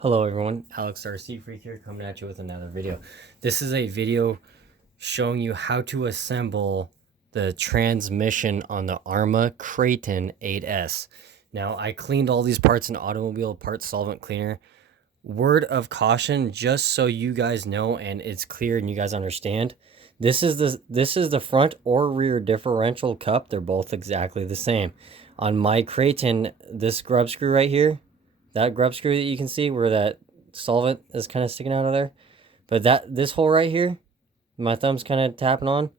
Hello everyone, Alex RC Freak here coming at you with another video. This is a video showing you how to assemble the transmission on the Arrma Kraton 8S. Now I cleaned all these parts in automobile parts solvent cleaner. Word of caution, just so you guys know and it's clear and you guys understand. This is the front or rear differential cup. They're both exactly the same. On my Kraton, this grub screw right here, that grub screw that you can see where that solvent is kind of sticking out of there, but this hole right here, my thumb's kind of tapping on,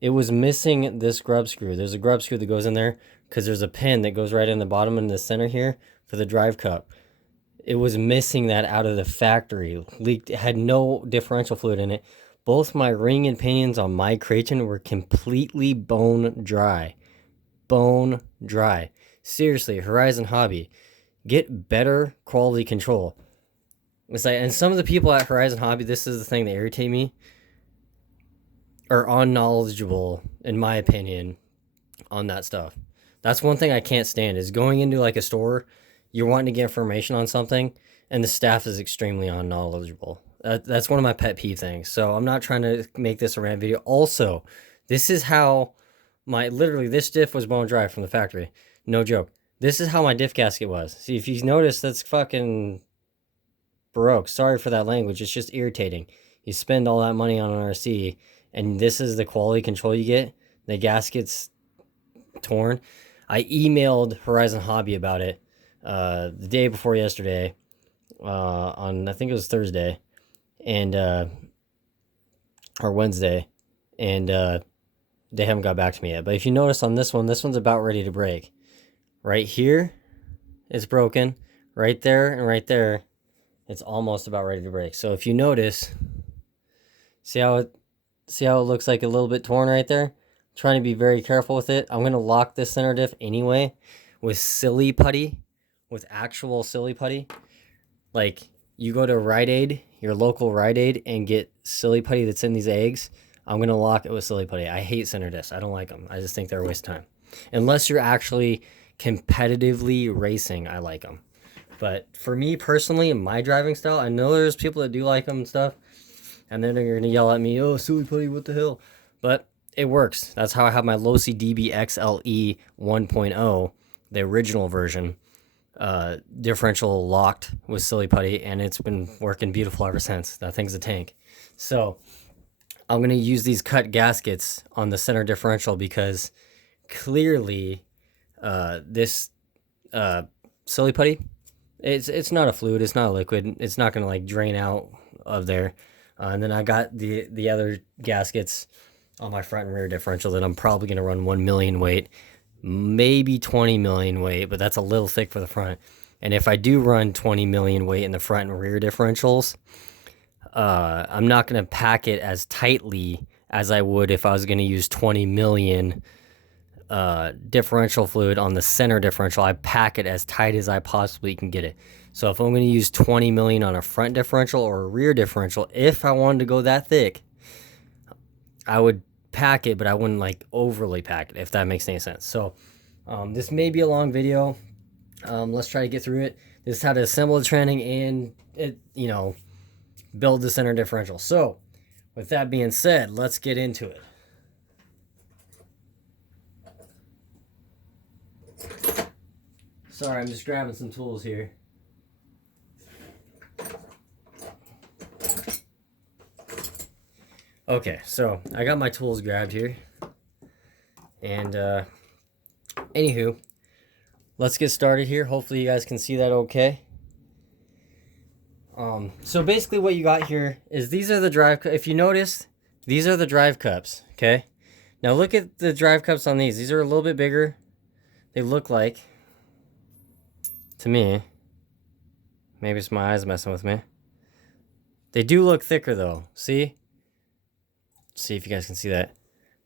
it was missing this grub screw. There's a grub screw that goes in there because there's a pin that goes right in the bottom in the center here for the drive cup. It was missing that out of the factory. Leaked, it had no differential fluid in it. Both my ring and pinions on my Kraton were completely bone dry. Bone dry. Seriously, Horizon Hobby, get better quality control. It's like, and some of the people at Horizon Hobby, this is the thing that irritate me, are unknowledgeable, in my opinion, on that stuff. That's one thing I can't stand, is going into like a store, you're wanting to get information on something, and the staff is extremely unknowledgeable. That's one of my pet peeve things. So I'm not trying to make this a rant video. Also, this is how literally this diff was bone dry from the factory. No joke. This is how my diff gasket was. See, if you notice, that's fucking Baroque. Sorry for that language. It's just irritating. You spend all that money on an RC, and this is the quality control you get. The gasket's torn. I emailed Horizon Hobby about it the day before yesterday, on I think it was Thursday, and or Wednesday, and they haven't got back to me yet. But if you notice on this one's about ready to break. Right here, it's broken. Right there and right there, it's almost about ready to break. So if you notice, see how it looks like a little bit torn right there? I'm trying to be very careful with it. I'm gonna lock this center diff anyway with silly putty, with actual silly putty. Like, you go to Rite Aid, your local Rite Aid, and get silly putty that's in these eggs. I'm gonna lock it with silly putty. I hate center diffs. I don't like them. I just think they're a waste of time. Unless you're actually competitively racing, I like them. But for me personally, in my driving style, I know there's people that do like them and stuff, and then they're gonna yell at me, "Oh, silly putty, what the hell?" But it works. That's how I have my Losi DB XLE 1.0, the original version, differential locked with silly putty, and it's been working beautiful ever since. That thing's a tank. So I'm gonna use these cut gaskets on the center differential because clearly this silly putty, it's not a fluid, it's not a liquid, it's not gonna like drain out of there. And then I got the other gaskets on my front and rear differential that I'm probably gonna run 1 million weight, maybe 20 million weight, but that's a little thick for the front. And if I do run 20 million weight in the front and rear differentials, I'm not gonna pack it as tightly as I would if I was gonna use 20 million differential fluid on the center differential. I pack it as tight as I possibly can get it. So if I'm going to use 20 million on a front differential or a rear differential, if I wanted to go that thick, I would pack it, but I wouldn't like overly pack it, if that makes any sense. So this may be a long video. Let's try to get through it. This is how to assemble the trending and build the center differential. So with that being said, let's get into it. Sorry, I'm just grabbing some tools here. Okay, so I got my tools grabbed here. And anywho, let's get started here. Hopefully you guys can see that okay. So basically what you got here is these are the drive, if you notice, these are the drive cups, okay? Now look at the drive cups on these. These are a little bit bigger. They look like, to me, maybe it's my eyes messing with me. They do look thicker though. See if you guys can see that.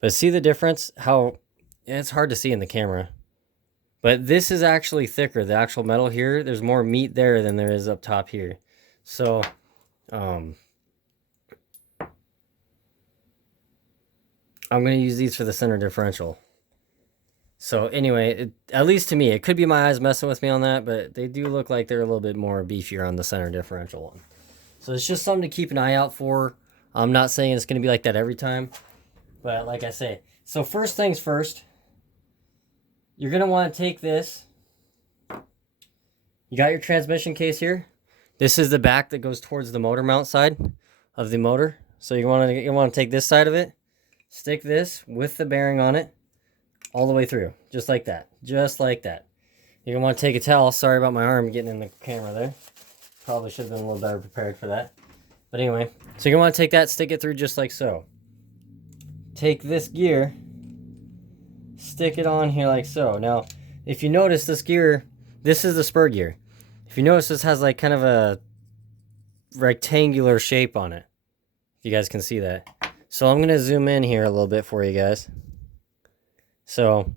But see the difference? How it's hard to see in the camera. But this is actually thicker. The actual metal here, there's more meat there than there is up top here. So I'm going to use these for the center differential. So anyway, at least to me, it could be my eyes messing with me on that, but they do look like they're a little bit more beefier on the center differential one. So it's just something to keep an eye out for. I'm not saying it's going to be like that every time, but like I say, so first things first, you're going to want to take this. You got your transmission case here. This is the back that goes towards the motor mount side of the motor. So you want to take this side of it, stick this with the bearing on it all the way through, just like that, just like that. You're going to want to take a towel. Sorry about my arm getting in the camera there. Probably should have been a little better prepared for that. But anyway, so you're going to want to take that, stick it through just like so. Take this gear, stick it on here like so. Now, if you notice this gear, this is the spur gear. If you notice, this has like kind of a rectangular shape on it. If you guys can see that. So I'm going to zoom in here a little bit for you guys. So,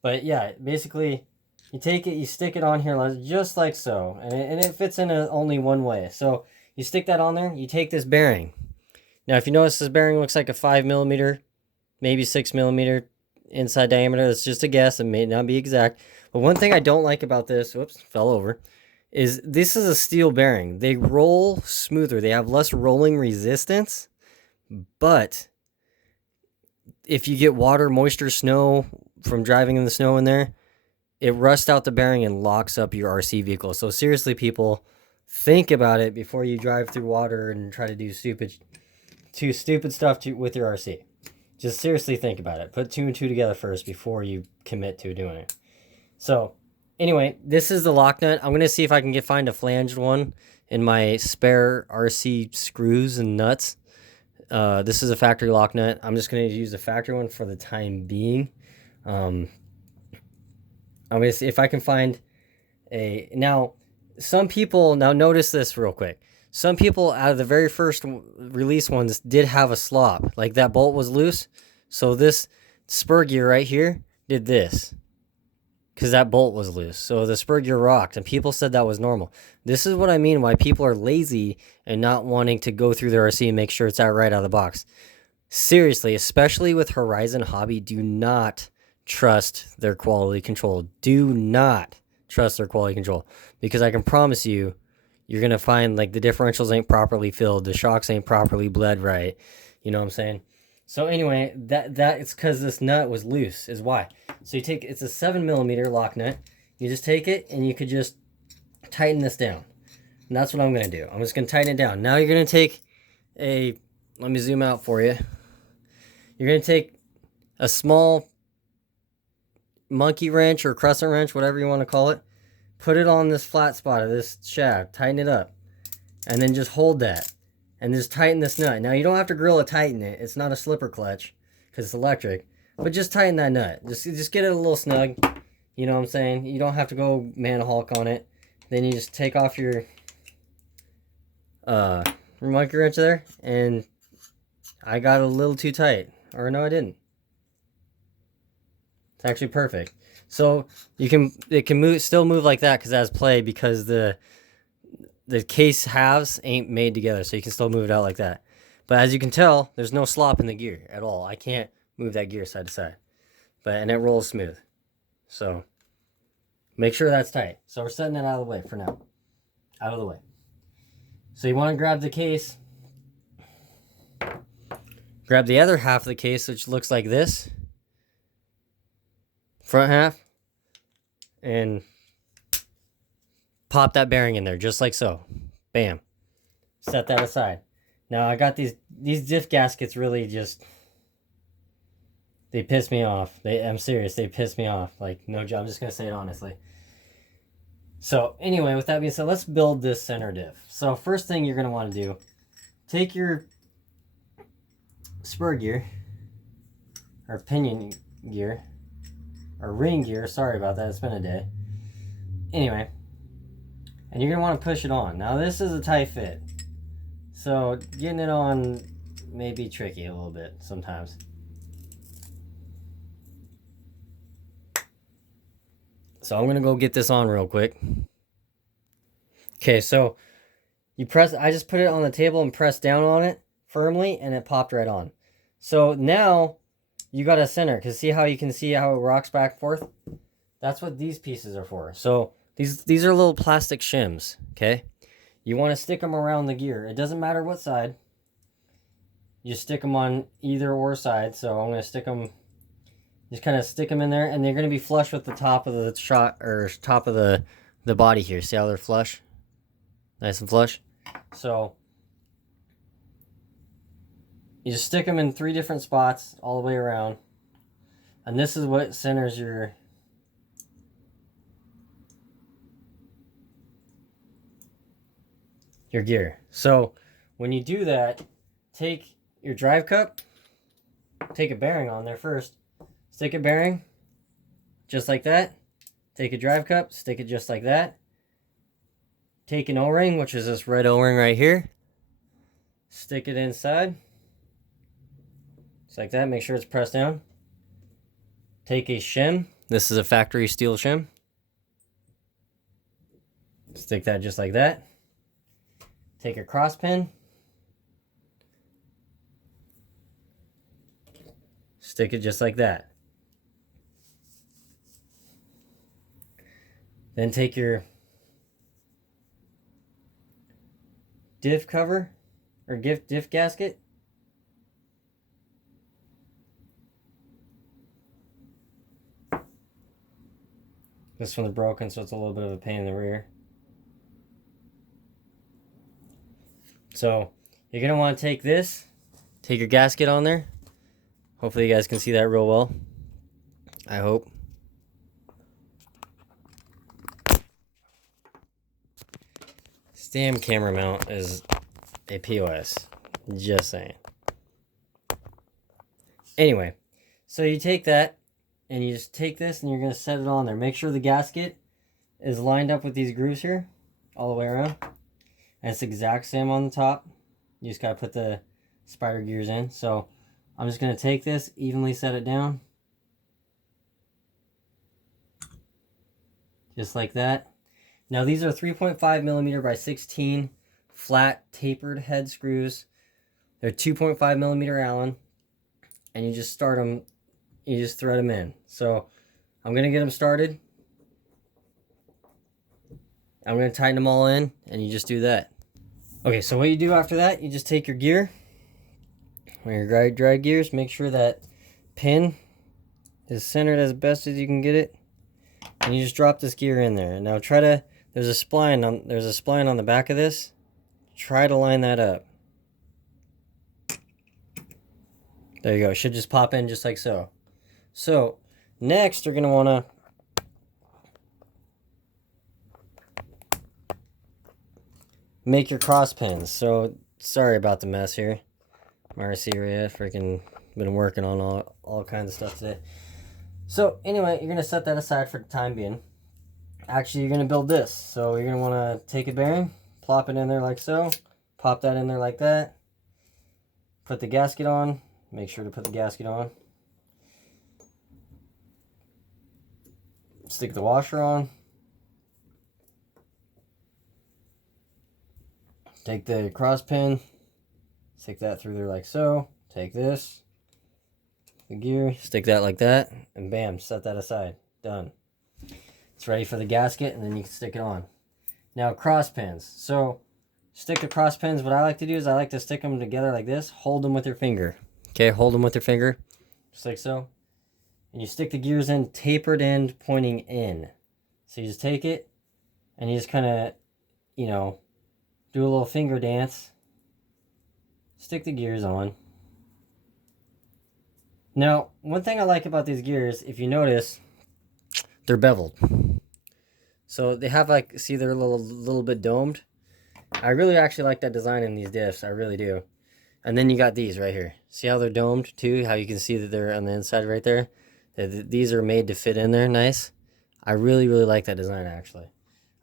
but yeah, basically, you take it, you stick it on here just like so. And it fits in only one way. So you stick that on there, you take this bearing. Now, if you notice, this bearing looks like a 5mm, maybe 6mm inside diameter. That's just a guess. It may not be exact. But one thing I don't like about this, whoops, fell over, is this is a steel bearing. They roll smoother. They have less rolling resistance. But if you get water, moisture, snow from driving in the snow in there, it rusts out the bearing and locks up your RC vehicle. So seriously, people, think about it before you drive through water and try to do stupid stuff with your RC. Just seriously think about it. Put 2 and 2 together first before you commit to doing it. So anyway, this is the lock nut. I'm going to see if I can find a flanged one in my spare RC screws and nuts. This is a factory lock nut. I'm just going to use a factory one for the time being. I'm going to see if I can find a... Now, some people... Now, notice this real quick. Some people out of the very first release ones did have a slop. Like that bolt was loose. So this spur gear right here did this. Because that bolt was loose. So the spur gear rocked. And people said that was normal. This is what I mean why people are lazy and not wanting to go through their RC and make sure it's out right out of the box. Seriously, especially with Horizon Hobby, do not trust their quality control. Do not trust their quality control. Because I can promise you, you're going to find like the differentials ain't properly filled. The shocks ain't properly bled right. You know what I'm saying? So anyway, that it's because this nut was loose is why. So you take, it's a 7mm lock nut. You just take it and you could just tighten this down. And that's what I'm going to do. I'm just going to tighten it down. Now you're going to take a, let me zoom out for you. You're going to take a small monkey wrench or crescent wrench, whatever you want to call it. Put it on this flat spot of this shaft. Tighten it up. And then just hold that. And just tighten this nut. Now you don't have to Gorilla tighten it. It's not a slipper clutch because it's electric. But just tighten that nut. Just get it a little snug. You know what I'm saying? You don't have to go man-hulk on it. Then you just take off your monkey wrench there. And I got a little too tight. Or no, I didn't. It's actually perfect. So it can still move like that because it has play because the case halves ain't made together, so you can still move it out like that. But as you can tell, there's no slop in the gear at all. I can't move that gear side to side. And it rolls smooth. So make sure that's tight. So we're setting that out of the way for now. Out of the way. So you want to grab the case. Grab the other half of the case, which looks like this. Front half. And pop that bearing in there, just like so. Bam. Set that aside. Now, I got these diff gaskets really just... They piss me off. I'm serious, they piss me off. Like, no joke, I'm just going to say it honestly. So, anyway, with that being said, let's build this center diff. So, first thing you're going to want to do, take your spur gear, or pinion gear, or ring gear, sorry about that, it's been a day. Anyway, and you're going to want to push it on. Now, this is a tight fit. So, getting it on may be tricky a little bit sometimes. So, I'm going to go get this on real quick. Okay, so, I just put it on the table and pressed down on it firmly, and it popped right on. So, now, you got to center, because see how you can see how it rocks back and forth? That's what these pieces are for. So these are little plastic shims, okay? You want to stick them around the gear. It doesn't matter what side. You stick them on either or side. So I'm going to stick them, just kind of stick them in there, and they're going to be flush with the top of the shot, or top of the body here. See how they're flush? Nice and flush. So you just stick them in 3 different spots all the way around. And this is what centers your gear. So when you do that, take your drive cup, take a bearing on there first, stick a bearing just like that, take a drive cup, stick it just like that, take an O-ring, which is this red O-ring right here, stick it inside just like that, make sure it's pressed down. Take a shim, this is a factory steel shim, stick that just like that. Take a cross pin, stick it just like that. Then take your diff cover, or diff gasket. This one's broken, so it's a little bit of a pain in the rear. So you're going to want to take this, take your gasket on there. Hopefully you guys can see that real well. I hope. This damn camera mount is a POS. Just saying. Anyway, so you take that and you just take this and you're going to set it on there. Make sure the gasket is lined up with these grooves here all the way around. And it's the exact same on the top. You just gotta put the spider gears in. So I'm just gonna take this, evenly set it down. Just like that. Now these are 3.5 millimeter by 16 flat tapered head screws. They're 2.5 millimeter Allen. And you just start them, you just thread them in. So I'm gonna get them started. I'm gonna tighten them all in, and you just do that. Okay, so what you do after that, you just take your gear, when you're drag gears, make sure that pin is centered as best as you can get it, and you just drop this gear in there. Now try to, there's a spline on the back of this. Try to line that up. There you go. It should just pop in just like so. So next you're gonna wanna make your cross pins. So sorry about the mess here. Marcia freaking been working on all kinds of stuff today. So anyway, you're gonna set that aside for the time being. Actually, you're gonna build this. So you're gonna wanna take a bearing, plop it in there like so, pop that in there like that, put the gasket on, make sure to put the gasket on, stick the washer on, take the cross pin, stick that through there like so, take this, the gear, stick that like that, and bam, set that aside. Done. It's ready for the gasket, and then you can stick it on. Now cross pins. So stick the cross pins. What I like to do is I like to stick them together like this. Hold them with your finger. Okay, hold them with your finger, just like so. And you stick the gears in, tapered end pointing in. So you just take it, and you just kind of, you know, do a little finger dance. Stick the gears on. Now, one thing I like about these gears, if you notice, they're beveled. So they have like, see, they're a little bit domed. I really actually like that design in these diffs. I really do. And then you got these right here. See how they're domed too? How you can see that they're on the inside right there? These are made to fit in there nice. I really, really like that design actually.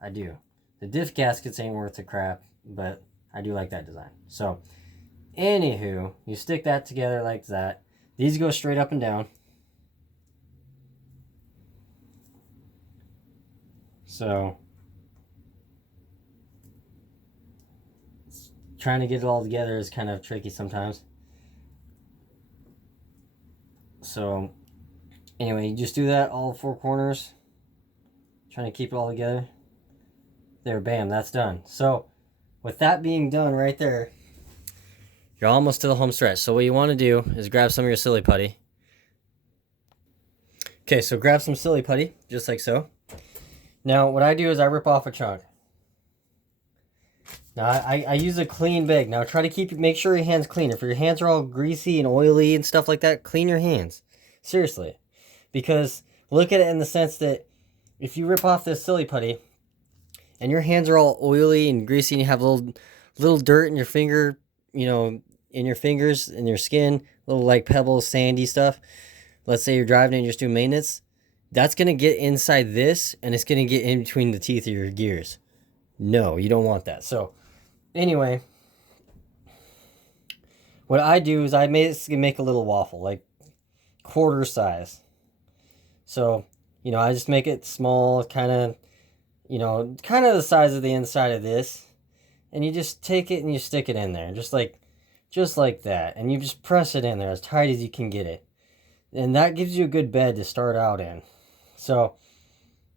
I do. The diff gaskets ain't worth the crap, but I do like that design. So, anywho, you stick that together like that. These go straight up and down. So, trying to get it all together is kind of tricky sometimes. So anyway, you just do that all 4 corners, trying to keep it all together. There, bam, that's done. So with that being done right there, you're almost to the home stretch. So what you want to do is grab some of your silly putty. Okay, so grab some silly putty, just like so. Now what I do is I rip off a chunk. Now I use a clean bag. Now try to make sure your hands clean. If your hands are all greasy and oily and stuff like that, clean your hands. Seriously. Because look at it in the sense that if you rip off this silly putty and your hands are all oily and greasy and you have little dirt in your finger, you know, in your fingers, in your skin, little like pebbles, sandy stuff. Let's say you're driving and you're just doing maintenance. That's going to get inside this and it's going to get in between the teeth of your gears. No, you don't want that. So anyway, what I do is I make a little waffle, like quarter size. So, you know, I just make it small, kind of the size of the inside of this. And you just take it and you stick it in there, just like that. And you just press it in there as tight as you can get it. And that gives you a good bed to start out in. So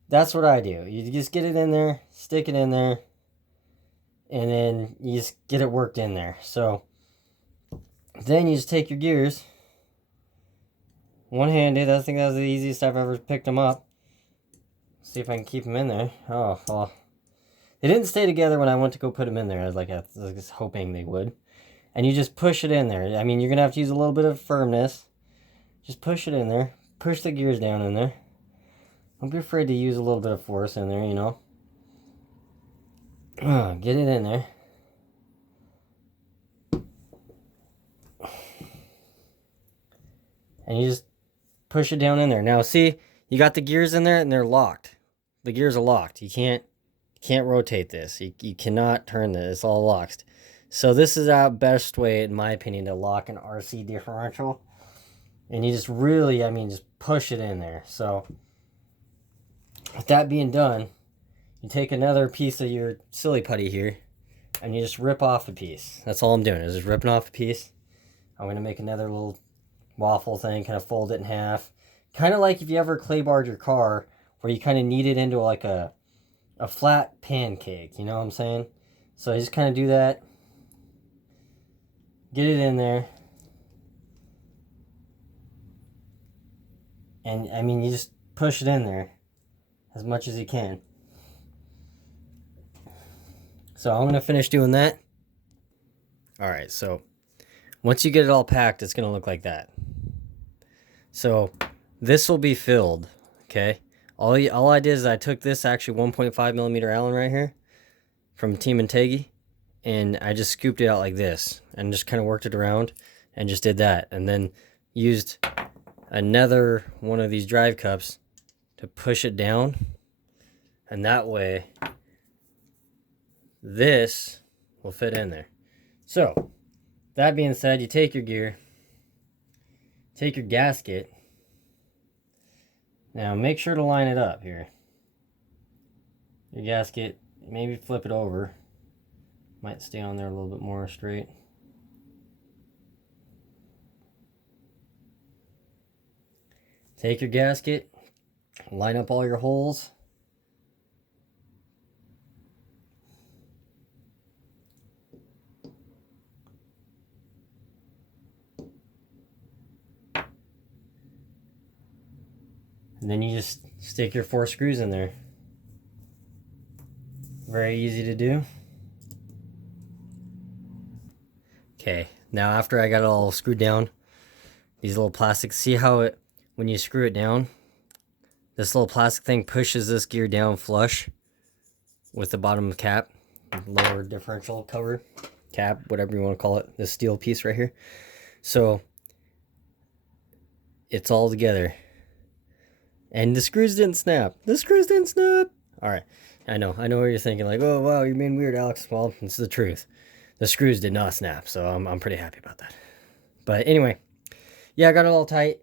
that's what I do. You just get it in there, stick it in there, and then you just get it worked in there. So then you just take your gears, one-handed. I think that was the easiest I've ever picked them up. See if I can keep them in there. Oh, well. They didn't stay together when I went to go put them in there. I was hoping they would. And you just push it in there. I mean, you're going to have to use a little bit of firmness. Just push it in there. Push the gears down in there. Don't be afraid to use a little bit of force in there, you know. Get it in there. And you just push it down in there. Now, see, you got the gears in there and they're locked. The gears are locked. You can't rotate this. You cannot turn this. It's all locked. So this is our best way, in my opinion, to lock an RC differential. And you just really, just push it in there. So with that being done, you take another piece of your silly putty here and you just rip off a piece. That's all I'm doing, is just ripping off a piece. I'm going to make another little waffle thing, kind of fold it in half. Kind of like if you ever clay barred your car, where you kind of knead it into like a flat pancake, you know what I'm saying? So you just kind of do that. Get it in there. And you just push it in there as much as you can. So I'm going to finish doing that. Alright, so once you get it all packed, it's going to look like that. So this will be filled, okay? All I did is I took this actually 1.5 millimeter Allen right here from Team and Teggy, and I just scooped it out like this and just kind of worked it around and just did that, and then used another one of these drive cups to push it down, and that way this will fit in there. So that being said, you take your gear, take your gasket. Now make sure to line it up here. Your gasket, maybe flip it over. Might stay on there a little bit more straight. Take your gasket, line up all your holes. And then you just stick your 4 screws in there. Very easy to do. Okay, now after I got it all screwed down, these little plastics, see how when you screw it down, this little plastic thing pushes this gear down flush with the bottom cap, lower differential cover, cap, whatever you want to call it, this steel piece right here. So it's all together. And the screws didn't snap. The screws didn't snap. All right, I know what you're thinking, like, oh wow, you're being weird, Alex. Well, it's the truth. The screws did not snap, so I'm pretty happy about that. But anyway, yeah, I got it all tight.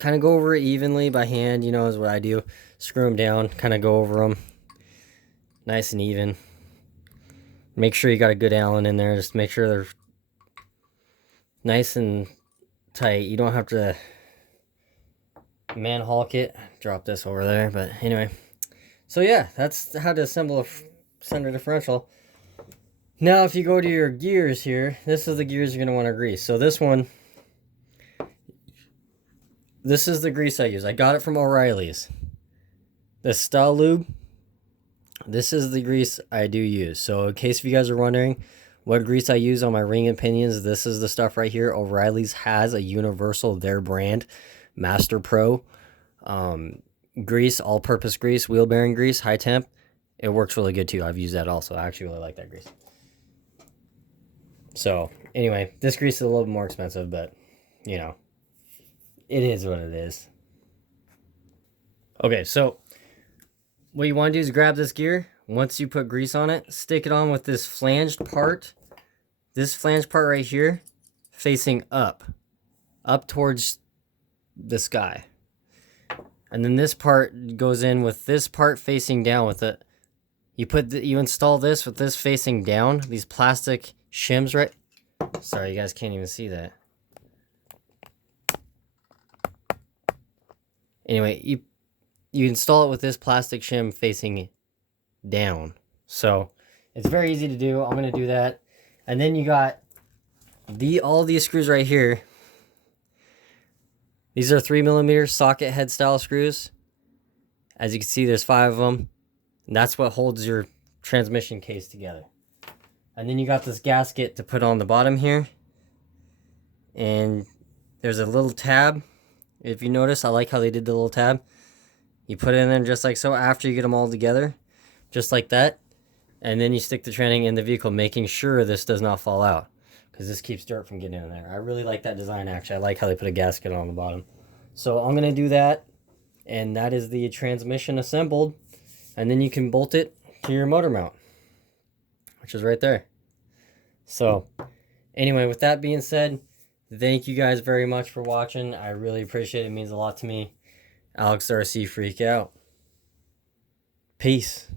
Kind of go over it evenly by hand, is what I do. Screw them down, kind of go over them. Nice and even. Make sure you got a good Allen in there. Just make sure they're nice and tight. You don't have to manhaul kit. Drop this over there, but anyway. So yeah, that's how to assemble a center differential. Now if you go to your gears here, this is the gears you're going to want to grease. So this one, this is the grease I use. I got it from O'Reilly's. The style lube, this is the grease I do use. So in case if you guys are wondering what grease I use on my ring and pinions, this is the stuff right here. O'Reilly's has a universal, their brand, Master Pro grease, all-purpose grease, wheel bearing grease, high temp. It works really good too. I've used that also. I actually really like that grease. So anyway, this grease is a little bit more expensive, but you know, it is what it is. Okay, so what you want to do is grab this gear. Once you put grease on it, stick it on with this flanged part. This flanged part right here, facing up towards the sky. And then this part goes in with this part facing down with it. You install this with this facing down, these plastic shims, right? Sorry, you guys can't even see that. Anyway, you install it with this plastic shim facing down. So it's very easy to do. I'm going to do that. And then you got all these screws right here. These are 3mm socket head style screws. As you can see, there's 5 of them. And that's what holds your transmission case together. And then you got this gasket to put on the bottom here. And there's a little tab. If you notice, I like how they did the little tab. You put it in there just like so after you get them all together. Just like that. And then you stick the tranning in the vehicle, making sure this does not fall out. Because this keeps dirt from getting in there. I really like that design, actually. I like how they put a gasket on the bottom. So I'm going to do that. And that is the transmission assembled. And then you can bolt it to your motor mount, which is right there. So anyway, with that being said, thank you guys very much for watching. I really appreciate it. It means a lot to me. Alex RC Freak out. Peace.